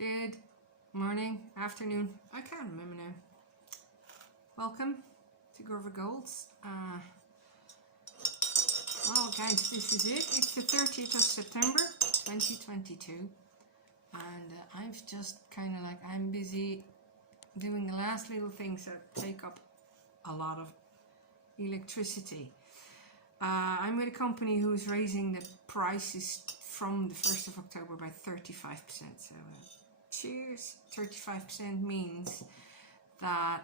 Good morning, afternoon, I can't remember now. Welcome to Grover Golds. Well guys, this is it. It's the 30th of September 2022 and I've just I'm busy doing the last little things that take up a lot of electricity. I'm with a company who's raising the prices from the 1st of October by 35%. So cheers. 35% means that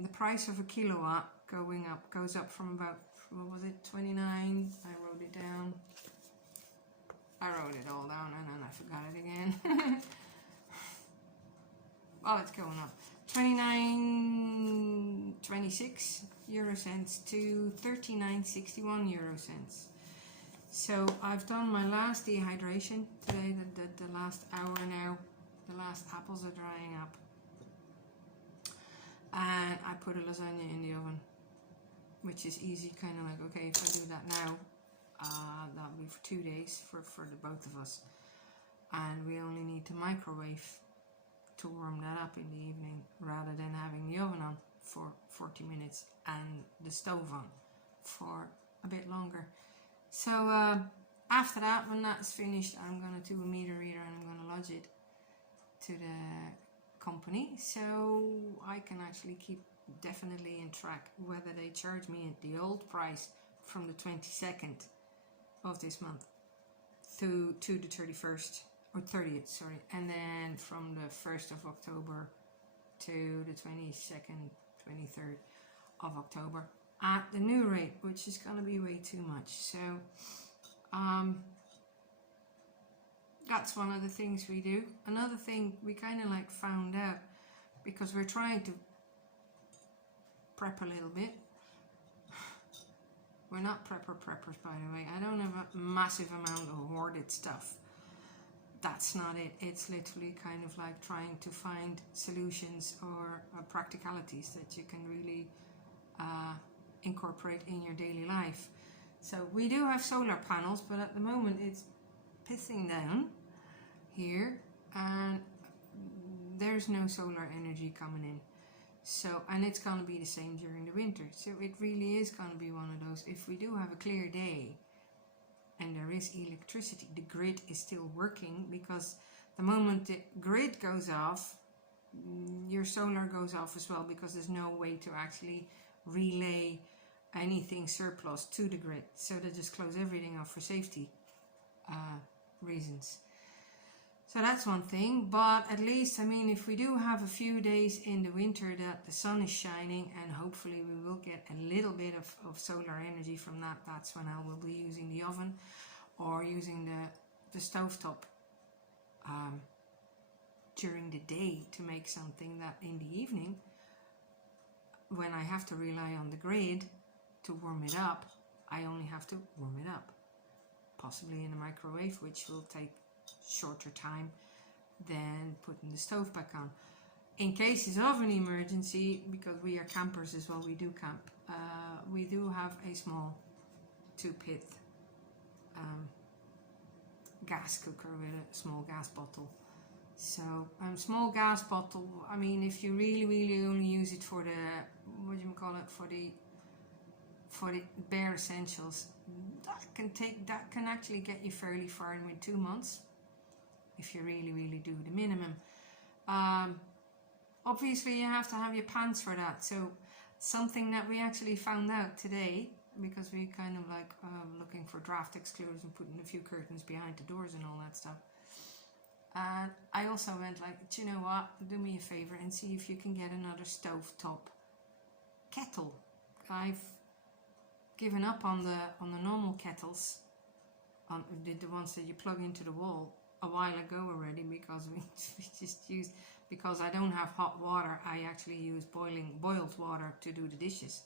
the price of a kilowatt goes up from about, what was it, 29? I wrote it down. I wrote it all down and then I forgot it again. Well, it's going up 29.26 euro cents to 39.61 euro cents. So I've done my last dehydration today, the last hour now. The last apples are drying up. And I put a lasagna in the oven, which is easy, kind of like, okay, if I do that now, that'll be for 2 days for the both of us. And we only need to microwave to warm that up in the evening rather than having the oven on for 40 minutes and the stove on for a bit longer. So after that, when that's finished, I'm going to do a meter reader and I'm going to lodge it to the company so I can actually keep definitely in track whether they charge me at the old price from the 22nd of this month to the 31st or 30th, sorry, and then from the 1st of October to the 22nd, 23rd of October at the new rate, which is going to be way too much. So that's one of the things we do. Another thing we kind of like found out, because we're trying to prep a little bit. We're not preppers, by the way. I don't have a massive amount of hoarded stuff. That's not it. It's literally kind of like trying to find solutions or practicalities that you can really incorporate in your daily life. So we do have solar panels, but at the moment it's pissing down here and there's no solar energy coming in. So, and it's going to be the same during the winter. So it really is going to be one of those, if we do have a clear day and there is electricity, the grid is still working, because the moment the grid goes off, your solar goes off as well, because there's no way to actually relay anything surplus to the grid. So they just close everything off for safety reasons. So that's one thing, but at least, I mean, if we do have a few days in the winter that the sun is shining and hopefully we will get a little bit of solar energy from that, that's when I will be using the oven or using the stovetop during the day to make something that in the evening, when I have to rely on the grid to warm it up, I only have to warm it up, possibly in a microwave, which will take shorter time than putting the stove back on. In cases of an emergency, because we are campers as well, we do camp, we do have a small 2-pit gas cooker with a small gas bottle. So small gas bottle, I mean, if you really only use it for the, what do you call it, for the bare essentials, that can actually get you fairly far in with 2 months if you really do the minimum. Obviously you have to have your pants for that. So something that we actually found out today, because we kind of like looking for draft excluders and putting a few curtains behind the doors and all that stuff. And I also went like, do you know what, do me a favor and see if you can get another stovetop kettle. I've given up on the normal kettles, on the ones that you plug into the wall, a while ago already, because we just used, because I don't have hot water, I actually use boiled water to do the dishes.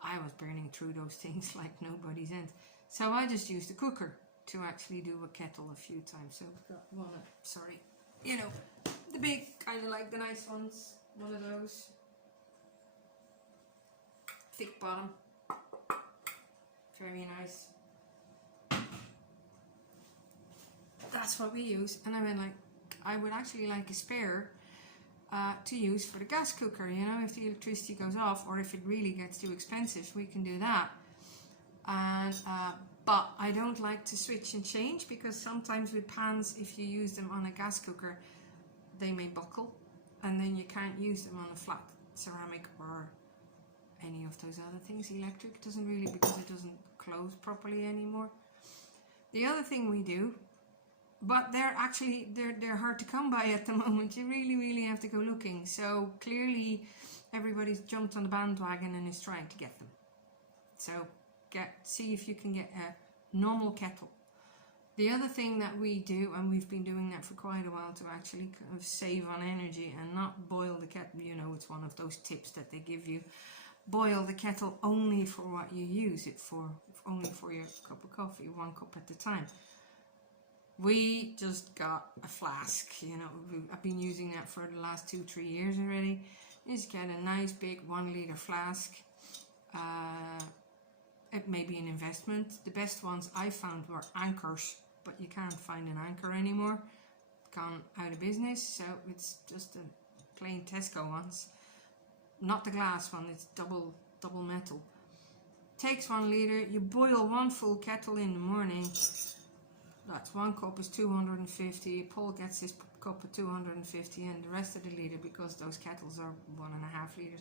I was burning through those things like nobody's end. So I just used the cooker to actually do a kettle a few times. So I've got one, sorry, you know, the big, kind of like the nice ones, one of those. Thick bottom, very nice. That's what we use. And I went like, I would actually like a spare to use for the gas cooker. You know, if the electricity goes off or if it really gets too expensive, we can do that. And but I don't like to switch and change, because sometimes with pans, if you use them on a gas cooker, they may buckle, and then you can't use them on a flat ceramic or any of those other things. Electric doesn't really, because it doesn't close properly anymore. The other thing we do, but they're hard to come by at the moment. You really have to go looking. So clearly everybody's jumped on the bandwagon and is trying to get them. So see if you can get a normal kettle. The other thing that we do, and we've been doing that for quite a while to actually kind of save on energy and not boil the kettle, you know, it's one of those tips that they give you. Boil the kettle only for what you use it for, only for your cup of coffee, 1 cup at a time. We just got a flask, you know, I've been using that for the last 2-3 years already. You just get a nice big 1 litre flask. It may be an investment. The best ones I found were Anchors, but you can't find an Anchor anymore. Gone out of business, so it's just a plain Tesco ones. Not the glass one, it's double metal. Takes 1 litre. You boil 1 full kettle in the morning. That's 1 cup is 250. Paul gets his cup of 250, and the rest of the litre, because those kettles are 1.5 litres,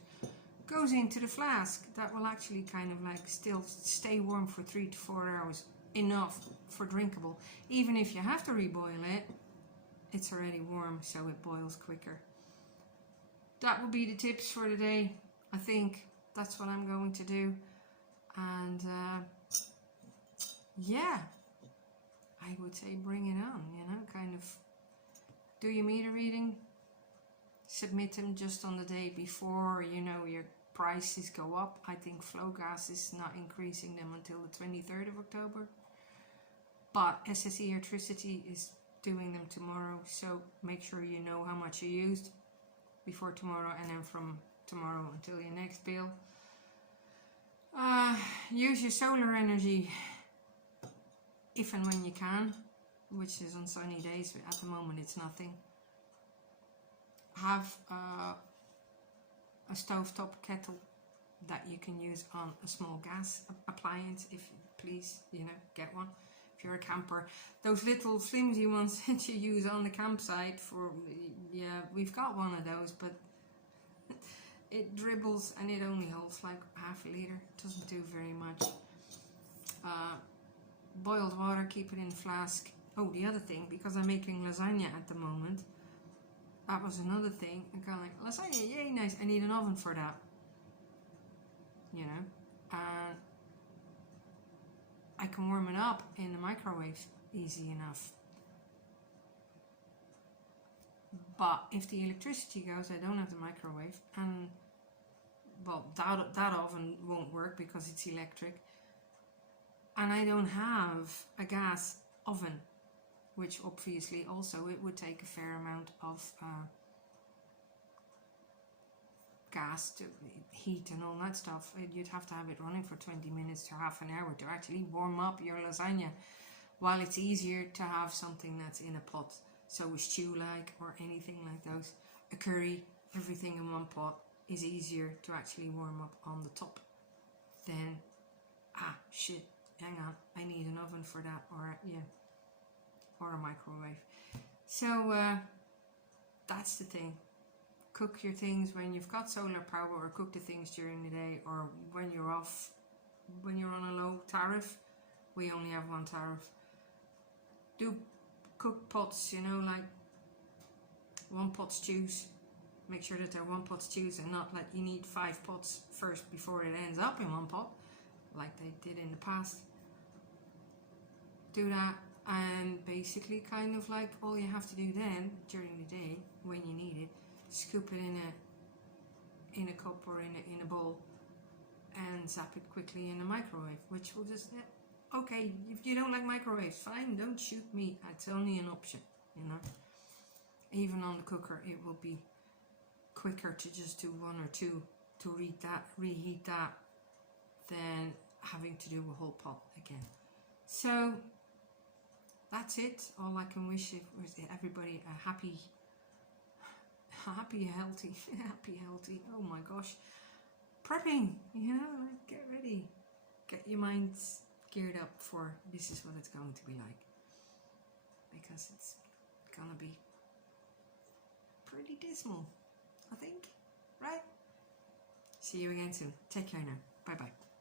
goes into the flask. That will actually kind of like still stay warm for 3 to 4 hours, enough for drinkable. Even if you have to reboil it, it's already warm, so it boils quicker. That will be the tips for today. I think that's what I'm going to do. And yeah, I would say bring it on, you know, kind of do your meter reading, submit them just on the day before, you know, your prices go up. I think Flowgas is not increasing them until the 23rd of October, but SSE Electricity is doing them tomorrow, so make sure you know how much you used before tomorrow, and then from tomorrow until your next bill. Use your solar energy if and when you can, which is on sunny days. At the moment it's nothing. Have a stovetop kettle that you can use on a small gas appliance, if please, you know, get one. If you're a camper, those little flimsy ones that you use on the campsite for, yeah, we've got one of those, but it dribbles and it only holds like half a litre. Doesn't do very much. Boiled water, keep it in a flask. Oh, the other thing, because I'm making lasagna at the moment, that was another thing. I'm kind of like, lasagna, yay, nice. I need an oven for that, you know, and I can warm it up in the microwave easy enough. But if the electricity goes, I don't have the microwave, and well, that oven won't work because it's electric, and I don't have a gas oven, which obviously also it would take a fair amount of gas to heat and all that stuff. You'd have to have it running for 20 minutes to half an hour to actually warm up your lasagna, while it's easier to have something that's in a pot. So a stew like, or anything like those, a curry, everything in one pot is easier to actually warm up on the top than, shit, hang on, I need an oven for that, or yeah, or a microwave. So that's the thing. Cook your things when you've got solar power, or cook the things during the day, or when you're off, when you're on a low tariff. We only have one tariff. Do cook pots, you know, like 1 pot stews. Make sure that they're 1 pot stews, and not like you need 5 pots first before it ends up in 1 pot, like they did in the past. Do that, and basically kind of like all you have to do then during the day when you need it, scoop it in a cup or in a bowl, and zap it quickly in the microwave, which will just, okay, if you don't like microwaves, fine, don't shoot me, it's only an option, you know. Even on the cooker it will be quicker to just do 1 or 2 to reheat that than having to do a whole pot again. So that's it. All I can wish is everybody a happy, healthy, oh my gosh, prepping, you know, like get ready, get your minds geared up for this is what it's going to be like, because it's gonna be pretty dismal, I think, right? See you again soon. Take care now. Bye bye.